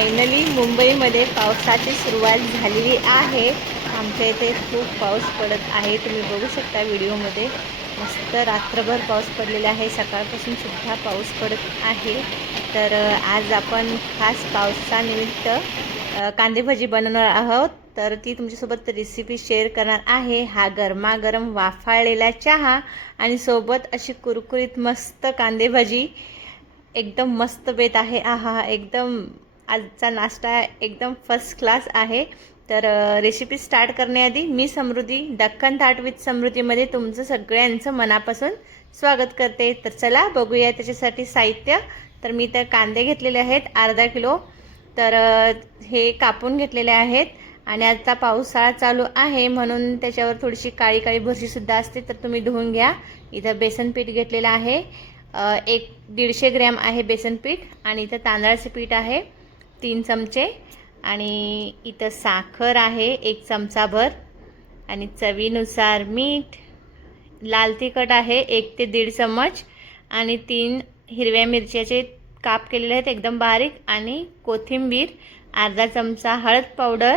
Finally मुंबईमध्ये पावसाची सुरुवात झालेली आहे। आमच्या इथे खूप पाऊस पडत आहे, तुम्ही बघू शकता व्हिडिओमध्ये। मस्त रात्रभर पाऊस पडलेला आहे, सकाळपासून सुद्धा पाऊस पडत आहे। तर आज आपण खास पावसानिमित्त कांदे भजी बनवणार आहोत। तर ती तुमच्यासोबत रेसिपी शेअर करणार आहे। हा गरमागरम वाफाळलेला चहा आणि सोबत अशी कुरकुरीत मस्त कांदे भजी एकदम मस्त बेत आहे। आहा, एकदम आजचा नाश्ता एकदम फर्स्ट क्लास आहे। तर रेसिपी स्टार्ट करण्याआधी मी समृद्धी दक्कन थाट विथ समृद्धीमध्ये तुमचं सगळ्यांचं मनापासून स्वागत करते। तर चला बघूया त्याच्यासाठी साहित्य। तर मी तर कांदे घेतलेले आहेत अर्धा किलो। तर हे कापून घेतलेले आहेत आणि आता पावसाळा चालू आहे म्हणून त्याच्यावर थोडीशी काळी काळी भुरशीसुद्धा असते, तर तुम्ही धुवून घ्या। इथं बेसन पीठ घेतलेलं आहे, 150 ग्रॅम आहे बेसन पीठ। आणि इथं तांदळाचे पीठ आहे 3 चमचे। आणि इथं साखर आहे 1 चमचाभर आणि चवीनुसार मीठ। लाल तिखट आहे 1 ते 1.5 चमच आणि 3 हिरव्या मिरच्याचे काप केलेले आहेत एकदम बारीक। आणि कोथिंबीर अर्धा चमचा, हळद पावडर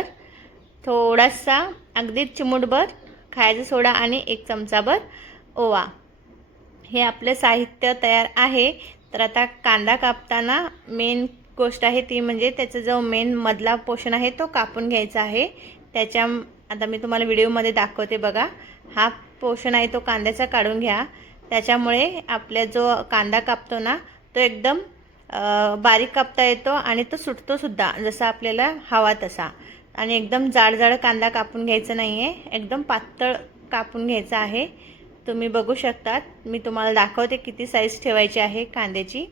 थोडासा, अगदी चिमूटभर खायचा सोडा आणि 1 चमचाभर ओवा। हे आपलं साहित्य तयार आहे। तर आता कांदा कापताना मेन गोष्ट आहे ती म्हणजे त्याचा जो मेन मधला पोर्शन आहे तो कापून घ्यायचा आहे। त्याच्या आता मी तुम्हाला व्हिडिओमध्ये दाखवते बघा। हा पोर्शन आहे तो कांद्याचा काढून घ्या, त्याच्यामुळे आपल्या जो कांदा कापतो ना तो एकदम बारीक कापता येतो आणि तो सुटतो सुद्धा जसा आपल्याला हवा तसा। आणि एकदम जाड जाड कांदा कापून घ्यायचा नाही आहे, एकदम पातळ कापून घ्यायचा आहे। तुम्ही बघू शकता, मी तुम्हाला दाखवते किती साईज ठेवायची आहे कांद्याची।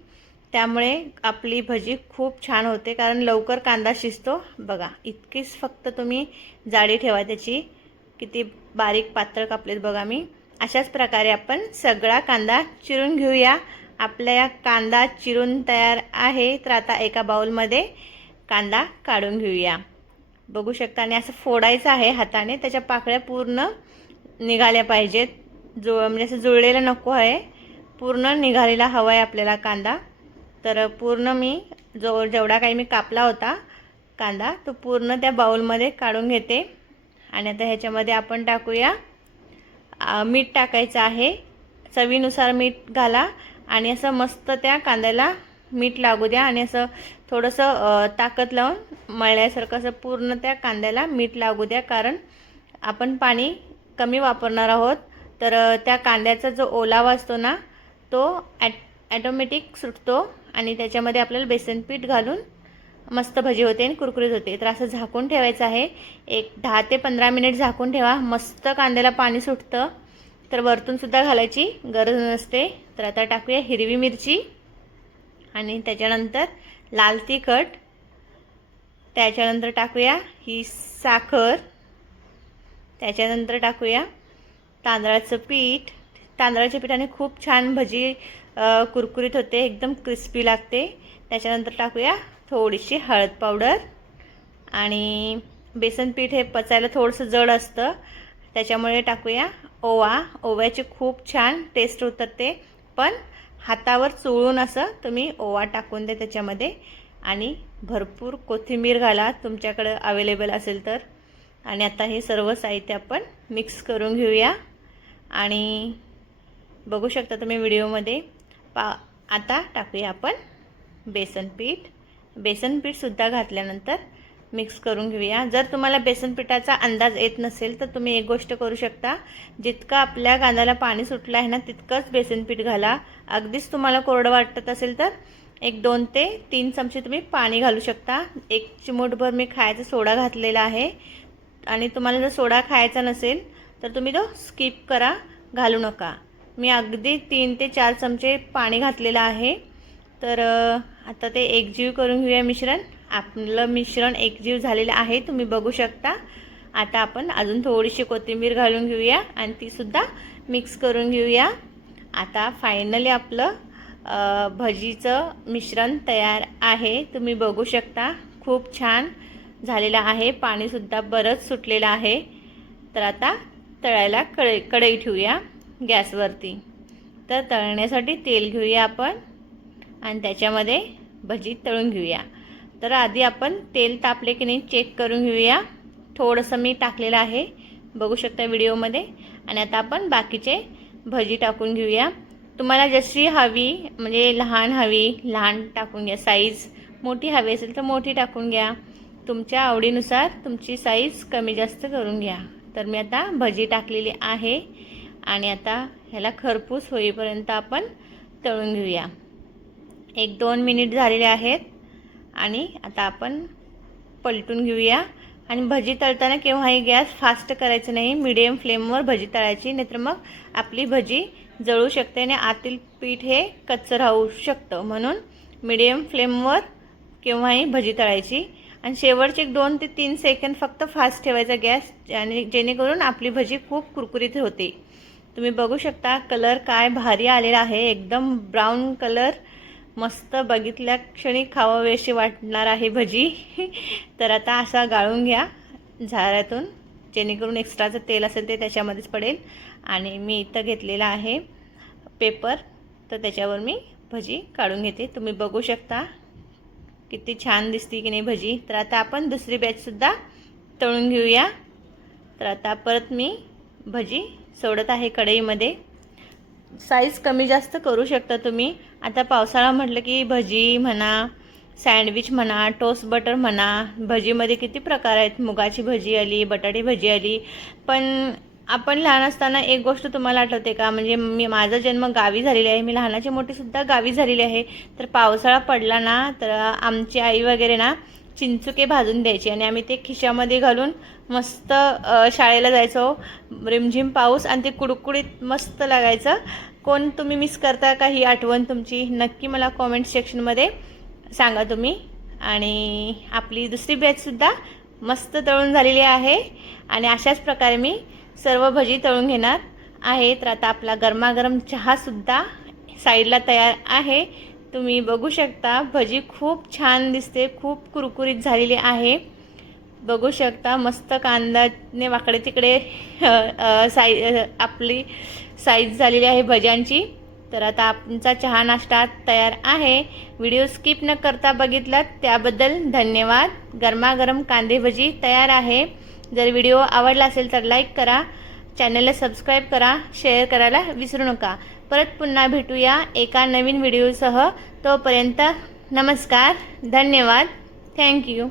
त्यामुळे आपली भजी खूप छान होते, कारण लवकर कांदा शिजतो। बघा इतकीच फक्त तुम्ही जाडी ठेवा त्याची। किती बारीक पातळ कापलेत बघा मी। अशाच प्रकारे आपण सगळा कांदा चिरून घेऊया। आपल्या कांदा चिरून तयार आहे। तर आता एका बाउलमध्ये कांदा काढून घेऊया, बघू शकता। आणि असं फोडायचं आहे हाताने, त्याच्या पाकळ्या पूर्ण निघाल्या पाहिजेत। म्हणजे असं जुळलेला नको आहे, पूर्ण निघालेला हवा आहे आपल्याला कांदा। तर पूर्ण मी जेवढा काही मी कापला होता कांदा तो पूर्ण त्या बाउलमध्ये काढून घेते। आणि आता ह्याच्यामध्ये आपण टाकूया मीठ टाकायचं आहे, चवीनुसार मीठ घाला। आणि असं मस्त त्या कांद्याला मीठ लागू द्या आणि असं थोडंसं ताकद लावून मळल्यासारखं असं पूर्ण त्या कांद्याला मीठ लागू द्या, कारण आपण पाणी कमी वापरणार आहोत। तर त्या कांद्याचा जो ओलावा असतो ना तो ॲटोमॅटिक सुटतो आणि त्याच्यामध्ये आपल्याला बेसन पीठ घालून मस्त भजी होते आणि कुरकुरीत होते। तर असं झाकून ठेवायचं आहे, एक 10 ते 15 मिनिट झाकून ठेवा। मस्त कांद्याला पाणी सुटतं, तर वरतून सुद्धा घालायची गरज नसते। तर आता टाकूया हिरवी मिरची आणि त्याच्यानंतर लाल तिखट, त्याच्यानंतर टाकूया ही साखर, त्याच्यानंतर टाकूया तांदळाचं पीठ। तांदळाच्या पिठाने खूप छान भजी कुरकुरीत होते, एकदम क्रिस्पी लागते। त्याच्यानंतर टाकूया थोडीशी हळद पावडर आणि बेसन पीठ हे पचायला थोडंसं जड असतं, त्याच्यामुळे टाकूया ओवा। ओव्याची खूप छान टेस्ट उतरते, पण हातावर चोळून असं तुम्ही ओवा टाकून द्या त्याच्यामध्ये। आणि भरपूर कोथिंबीर घाला तुमच्याकडे अवेलेबल असेल तर। आणि आता हे सर्व साहित्य आपण मिक्स करून घेऊया। आणि बघू शकता तुम्ही व्हिडिओमध्ये आता टाकूया आपण बेसन पीठ। बेसन पीठसुद्धा घातल्यानंतर मिक्स करून घेऊया। जर तुम्हाला बेसन पिठाचा अंदाज येत नसेल तर तुम्ही एक गोष्ट करू शकता, जितकं आपल्या कांद्याला पाणी सुटलं आहे ना तितकंच बेसन पीठ घाला। अगदीच तुम्हाला कोरडं वाटत असेल तर 2 ते 3 चमचे तुम्ही पाणी घालू शकता। 1 चिमूटभर मी खायचा सोडा घातलेला आहे। आणि तुम्हाला जर सोडा खायचा नसेल तर तुम्ही तो स्किप करा, घालू नका। मी अगदी 3 ते 4 चमचे पाणी घातलेलं आहे। तर आता ते एकजीव करून घेऊया मिश्रण। आपलं मिश्रण एकजीव झालेलं आहे, तुम्ही बघू शकता। आता आपण अजून थोडीशी कोथिंबीर घालून घेऊया आणि तीसुद्धा मिक्स करून घेऊया। आता फायनली आपलं भजीचं मिश्रण तयार आहे, तुम्ही बघू शकता। खूप छान झालेलं आहे, पाणीसुद्धा बरंच सुटलेलं आहे। तर आता तळायला कढई ठेवूया गॅसवरती। तर तळण्यासाठी तेल घेऊया आपण आणि त्याच्यामध्ये भजी तळून घेऊया। तर आधी आपण तेल तापले की नाही चेक करून घेऊया. थोडंसं मी टाकलेलं आहे, बघू शकता व्हिडिओमध्ये. आणि आता आपण बाकीचे भजी टाकून घेऊया. तुम्हाला जशी हवी, म्हणजे लहान हवी लहान टाकून घ्या साईज, मोठी हवी असेल तर मोठी टाकून घ्या. तुमच्या आवडीनुसार तुमची साईज कमी जास्त करून घ्या. तर मी आता भजी टाकलेली आहे आणि आता ह्याला खरपूस होईपर्यंत आपण तळून घेऊया. 1-2 मिनिट झालेले आहेत आणि आता आपण पलटून घेऊया. आणि भजी तळताना केव्हाही गॅस फास्ट करायचं नाही, मीडियम फ्लेमवर भजी तळायची, नाहीतर मग आपली भजी जळू शकते आणि आतील पीठ हे कच्चं राहू शकतं. म्हणून मीडियम फ्लेमवर केव्हाही भजी तळायची. आणि शेवटचे 2 ते 3 सेकंद फक्त फास्ट ठेवायचा गॅस, आणि जेणेकरून आपली भजी खूप कुरकुरीत होते. तुम्ही बघू शकता कलर काय भारी आलेला आहे, एकदम ब्राऊन कलर, मस्त, बघितल्या क्षणी खावावीशी वाटणार आहे भजी. तर आता असा गाळून घ्या झाऱ्यातून, जेणेकरून एक्स्ट्राचं तेल असेल ते त्याच्यामध्येच पडेल. आणि मी इथं घेतलेला आहे पेपर, तर त्याच्यावर मी भजी काढून घेते. तुम्ही बघू शकता किती छान दिसते की नाही भजी. तर आता आपण दुसरी बॅचसुद्धा तळून घेऊया. तर आता परत मी भजी सोडत आहे कढईमध्ये. साईज कमी जास्त करू शकता तुम्ही. आता पावसाळा म्हटलं की भजी म्हणा, सँडविच म्हणा, टोस्ट बटर म्हणा, भजीमध्ये किती प्रकार आहेत. मुगाची भजी आली, बटाटे भजी आली. पण आपण लहान असताना एक गोष्ट तुम्हाला आठवते का, म्हणजे माझा जन्म गावी झालेला आहे, मी लहानाची मोठीसुद्धा गावी झालेली आहे. तर पावसाळा पडला ना, तर आमची आई वगैरे ना चिंचुके भाजून द्यायची आणि आम्ही ते खिशामध्ये घालून मस्त शाळेला जायचो. रिमझिम पाऊस आणि ते कुडकुडीत मस्त लागायचं. कोण तुम्ही मिस करता का ही आठवण तुमची? नक्की मला कॉमेंट सेक्शनमध्ये सांगा तुम्ही. आणि आपली दुसरी बॅचसुद्धा मस्त तळून झालेली आहे आणि अशाच प्रकारे मी सर्व भजी तळून घेणार आहे. तर आता आपला गरमागरम चहासुद्धा साईडला तयार आहे. तुम्ही बघू शकता भजी खूप छान दिसते, खूप कुरकुरीत झालेली आहे. बघू शकता मस्त कांद्याने वाकडे तिकडे आपली साईज झालेली आहे भज्यांची. तर आता आमचा चहा नाश्ता तयार आहे. व्हिडिओ स्किप न करता बघितलात त्याबद्दल धन्यवाद. गरमागरम कांदे भजी तयार आहे. जर व्हिडिओ आवडला असेल तर लाईक करा, चॅनलला सबस्क्राईब करा, शेअर करायला विसरू नका. परत पुन्हा भेटूया एका नवीन व्हिडिओसह. तोपर्यंत नमस्कार, धन्यवाद, थँक्यू.